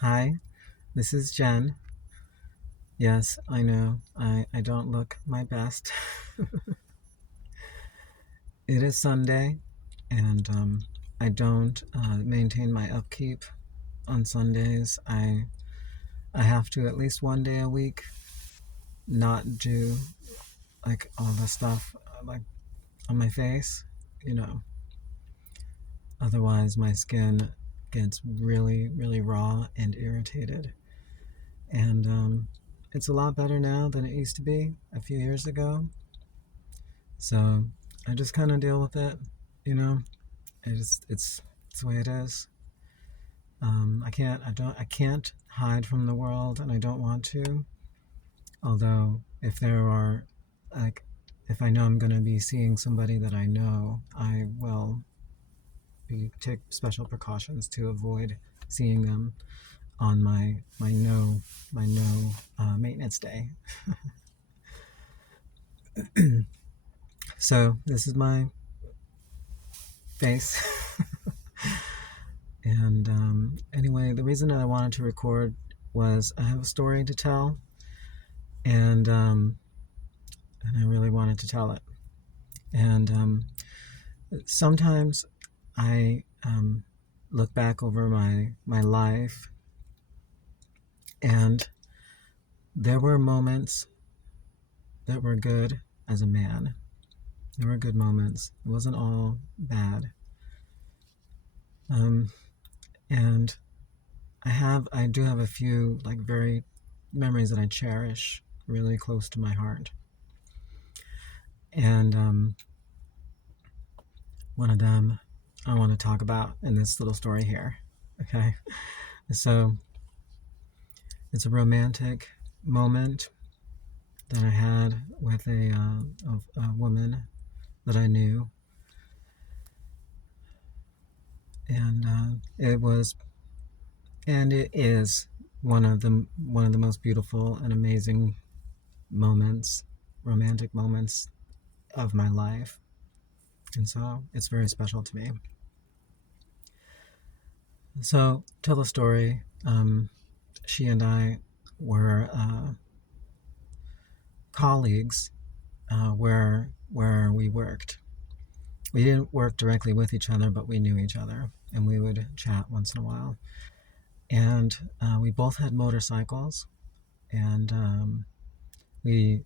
Hi, this is Jen. Yes, I know. I don't look my best. It is Sunday, and I don't maintain my upkeep on Sundays. I have to at least one day a week not do like all the stuff like on my face, you know. Otherwise, my skin gets really, really raw and irritated. And it's a lot better now than it used to be a few years ago. So I just kind of deal with it, you know. It's the way it is. I can't hide from the world, and I don't want to. Although, if there are, like, if I know I'm going to be seeing somebody that I know, I will take special precautions to avoid seeing them on my no maintenance day. So this is my face. And anyway, the reason that I wanted to record was I have a story to tell, and I really wanted to tell it. And sometimes I look back over my life, and there were moments that were good as a man. There were good moments. It wasn't all bad. Um, and I do have a few like very memories that I cherish really close to my heart. And one of them I want to talk about in this little story here. Okay, so it's a romantic moment that I had with a woman that I knew, and it is one of the most beautiful and amazing moments, romantic moments of my life, and so it's very special to me. So tell the story. She and I were colleagues where we worked. We didn't work directly with each other, but we knew each other, and we would chat once in a while. And we both had motorcycles, and we,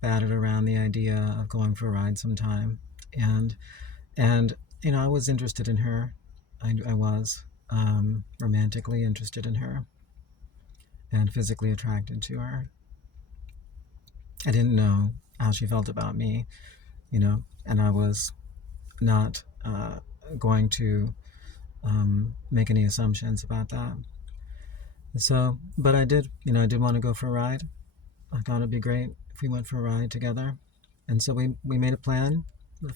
batted around the idea of going for a ride sometime. And and I was interested in her. I was romantically interested in her and physically attracted to her. I didn't know how she felt about me, and I was not going to make any assumptions about that. So, but I did want to go for a ride. I thought it'd be great if we went for a ride together. And so we made a plan.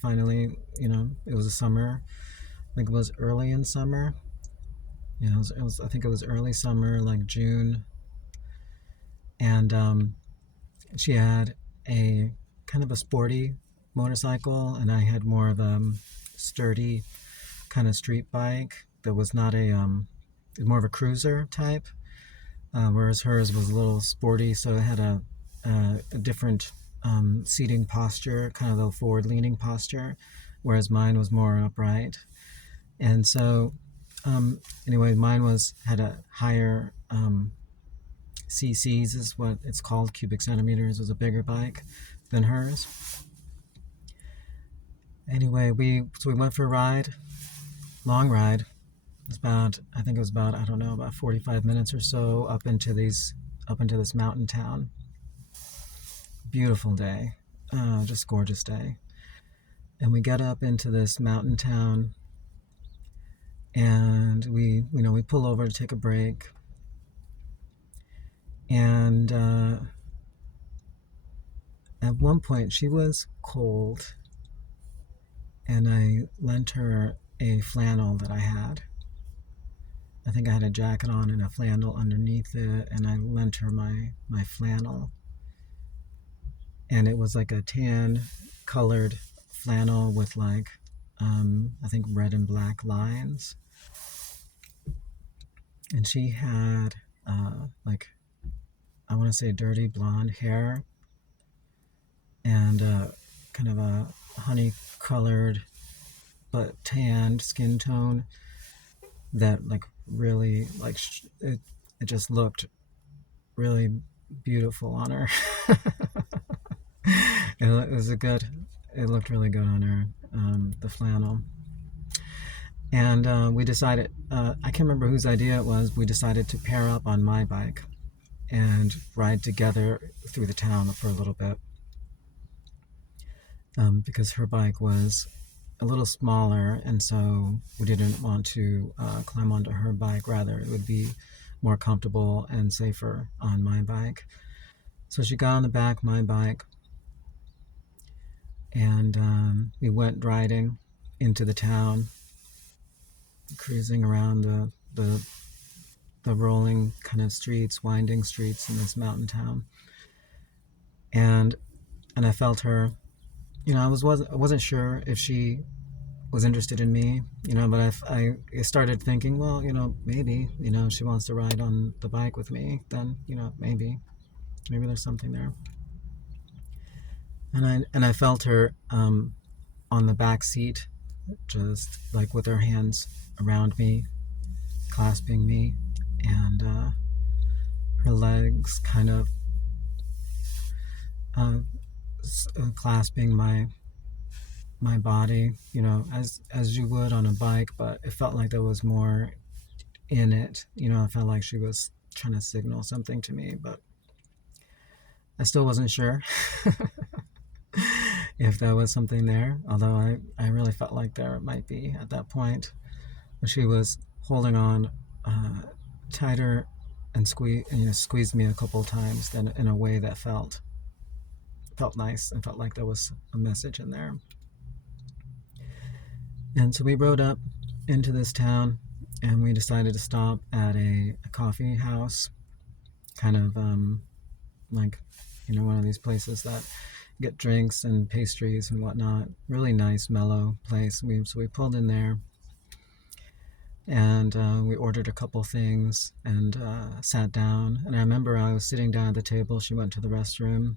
Finally, it was a summer. I think it was early in summer. I think it was early summer, like June. And she had a kind of a sporty motorcycle, and I had more of a sturdy kind of street bike that was not more of a cruiser type, whereas hers was a little sporty, so it had a different seating posture, kind of a forward-leaning posture, whereas mine was more upright. And so, anyway, mine had a higher cc's is what it's called, cubic centimeters, was a bigger bike than hers. Anyway, we went for a ride, long ride. I think it was about, I don't know, about 45 minutes or so up into this mountain town. Beautiful day, just gorgeous day. And we get up into this mountain town, and we pull over to take a break. And at one point, she was cold, and I lent her a flannel that I had. I think I had a jacket on and a flannel underneath it, and I lent her my flannel. And it was like a tan colored flannel with I think red and black lines. and she had like, I want to say dirty blonde hair and kind of a honey colored but tanned skin tone that like really like it just looked really beautiful on her. It was a good. It looked really good on her, the flannel. And we decided. I can't remember whose idea it was. We decided to pair up on my bike and ride together through the town for a little bit, because her bike was a little smaller, and so we didn't want to climb onto her bike. Rather, it would be more comfortable and safer on my bike. So she got on the back of my bike, and we went riding into the town, cruising around the rolling kind of streets, winding streets in this mountain town. And I felt her. I wasn't sure if she was interested in me, but I started thinking, well, maybe, she wants to ride on the bike with me, then, maybe there's something there. And I felt her on the back seat, just like with her hands around me, clasping me, and her legs kind of uh, clasping my body, as you would on a bike, but it felt like there was more in it. I felt like she was trying to signal something to me, but I still wasn't sure if there was something there, although I really felt like there might be at that point. But she was holding on tighter and squeezed me a couple times, then in a way that felt nice and felt like there was a message in there. And so we rode up into this town, and we decided to stop at a coffee house, kind of like, one of these places that get drinks and pastries and whatnot. Really nice, mellow place. So we pulled in there, and we ordered a couple things and sat down. And I remember I was sitting down at the table. She went to the restroom,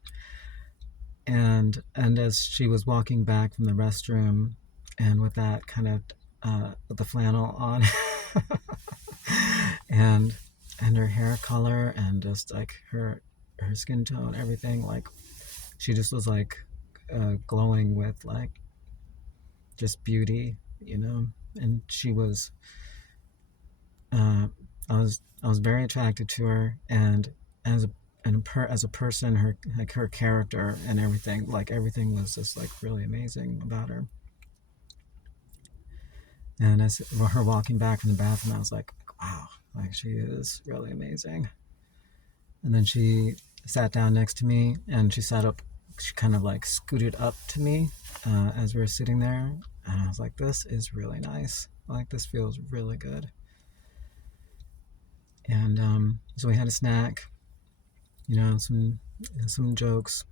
and as she was walking back from the restroom, and with that kind of with the flannel on, and her hair color, and just like her skin tone, everything, like she just was like glowing with like just beauty, and she was I was very attracted to her, and as a person, her character and everything, like everything was just like really amazing about her. And as her walking back from the bathroom, I was like, wow, like she is really amazing. And then she sat down next to me, and she kind of like scooted up to me as we were sitting there. And I was like, this is really nice. Like, this feels really good. And so we had a snack, some jokes.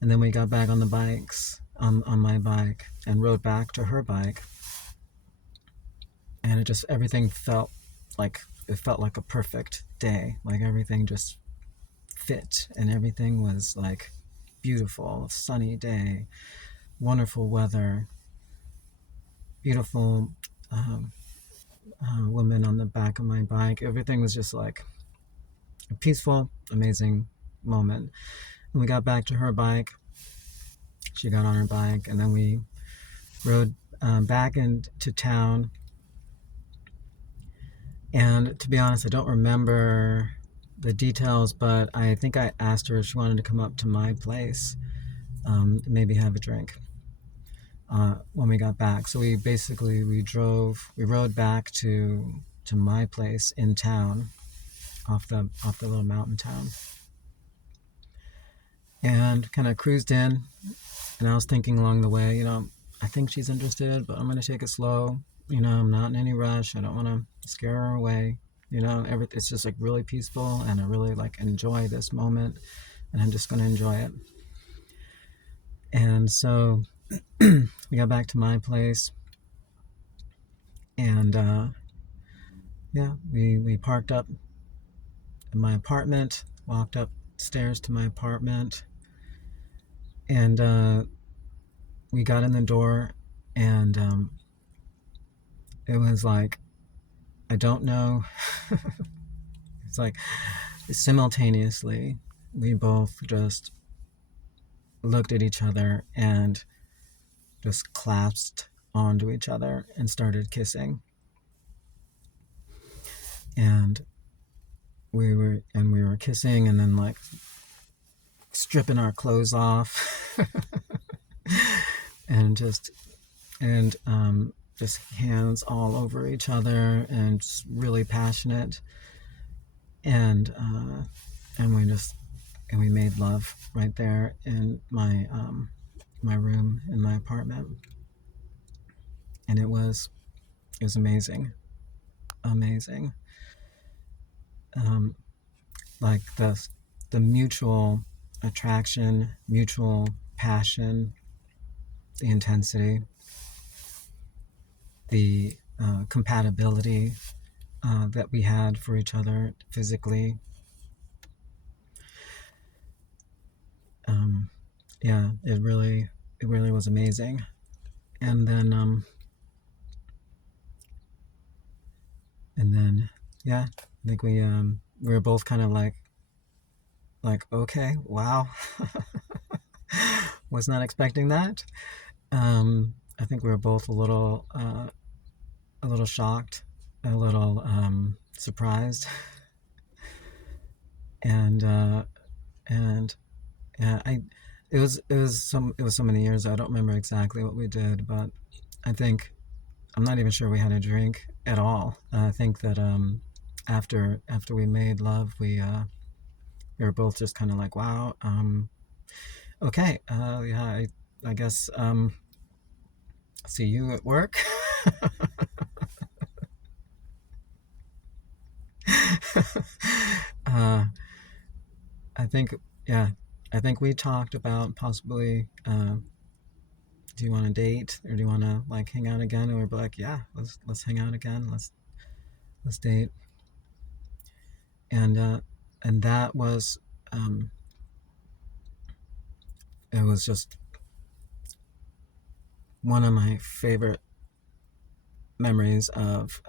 And then we got back on the bikes, on my bike, and rode back to her bike. And everything felt like a perfect day. Like everything just fit, and everything was like beautiful, sunny day, wonderful weather, beautiful woman on the back of my bike. Everything was just like a peaceful, amazing moment. And we got back to her bike. She got on her bike, and then we rode back into town. And to be honest, I don't remember the details, but I think I asked her if she wanted to come up to my place, maybe have a drink when we got back. So we rode back to my place in town, off the little mountain town, and kind of cruised in. And I was thinking along the way, I think she's interested, but I'm going to take it slow. I'm not in any rush. I don't want to scare her away. It's just like really peaceful, and I really like enjoy this moment, and I'm just going to enjoy it. And so we got back to my place, and yeah, we parked up in my apartment, walked upstairs to my apartment, and we got in the door, and it was like, I don't know. It's like simultaneously, we both just looked at each other and just clasped onto each other and started kissing. And we were kissing, and then like stripping our clothes off, and just hands all over each other, and just really passionate, and we made love right there in my room in my apartment, and it was amazing, amazing. Um, like the mutual attraction, mutual passion, the intensity, the compatibility that we had for each other physically. Yeah, it really was amazing. And then yeah, I think we were both kind of like okay, wow, was not expecting that. I think we were both a little shocked, a little surprised, and and yeah, it was so many years. I don't remember exactly what we did, but I think I'm not even sure we had a drink at all. I think that after we made love, we were both just kind of like, wow, okay, yeah, I guess see you at work. uh, I think, yeah, I think we talked about possibly, do you want to date, or do you want to like hang out again? And we're like, yeah, let's hang out again. Let's date. And that was, um, it was just one of my favorite memories of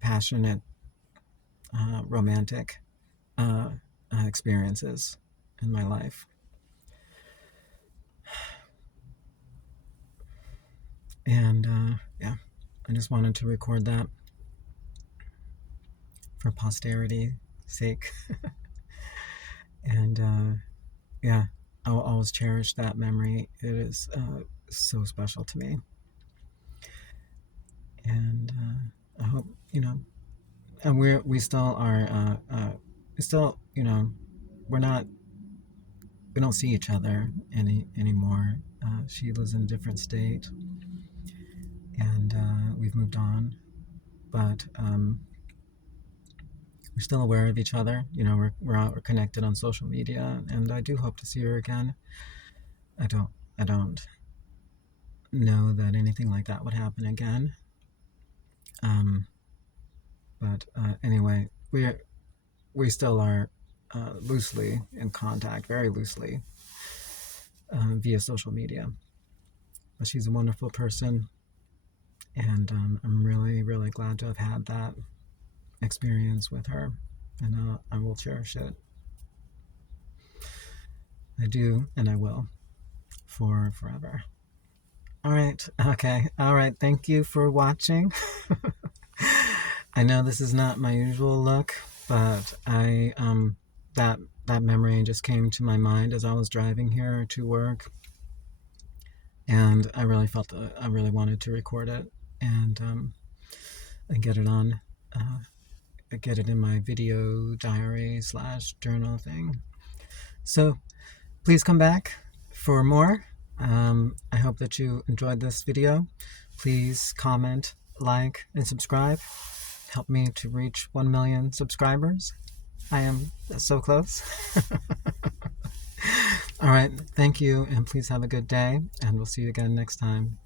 passionate, romantic uh, experiences in my life. And yeah, I just wanted to record that for posterity's sake. And yeah, I'll always cherish that memory. It is so special to me. And I hope, and we still are, still, we're not, we don't see each other anymore. She lives in a different state, and we've moved on, but we're still aware of each other. We're connected on social media, and I do hope to see her again. I don't know that anything like that would happen again. Um, but anyway, we still are loosely in contact, very loosely, via social media. But she's a wonderful person, and I'm really, really glad to have had that experience with her, and I will cherish it. I do, and I will, for forever. All right, okay, all right. Thank you for watching. I know this is not my usual look, but that memory just came to my mind as I was driving here to work, and I really felt I really wanted to record it, and get it on, get it in my video diary / journal thing. So please come back for more. I hope that you enjoyed this video. Please comment, like, and subscribe. Help me to reach 1 million subscribers. I am so close. All right, thank you, and please have a good day, and we'll see you again next time.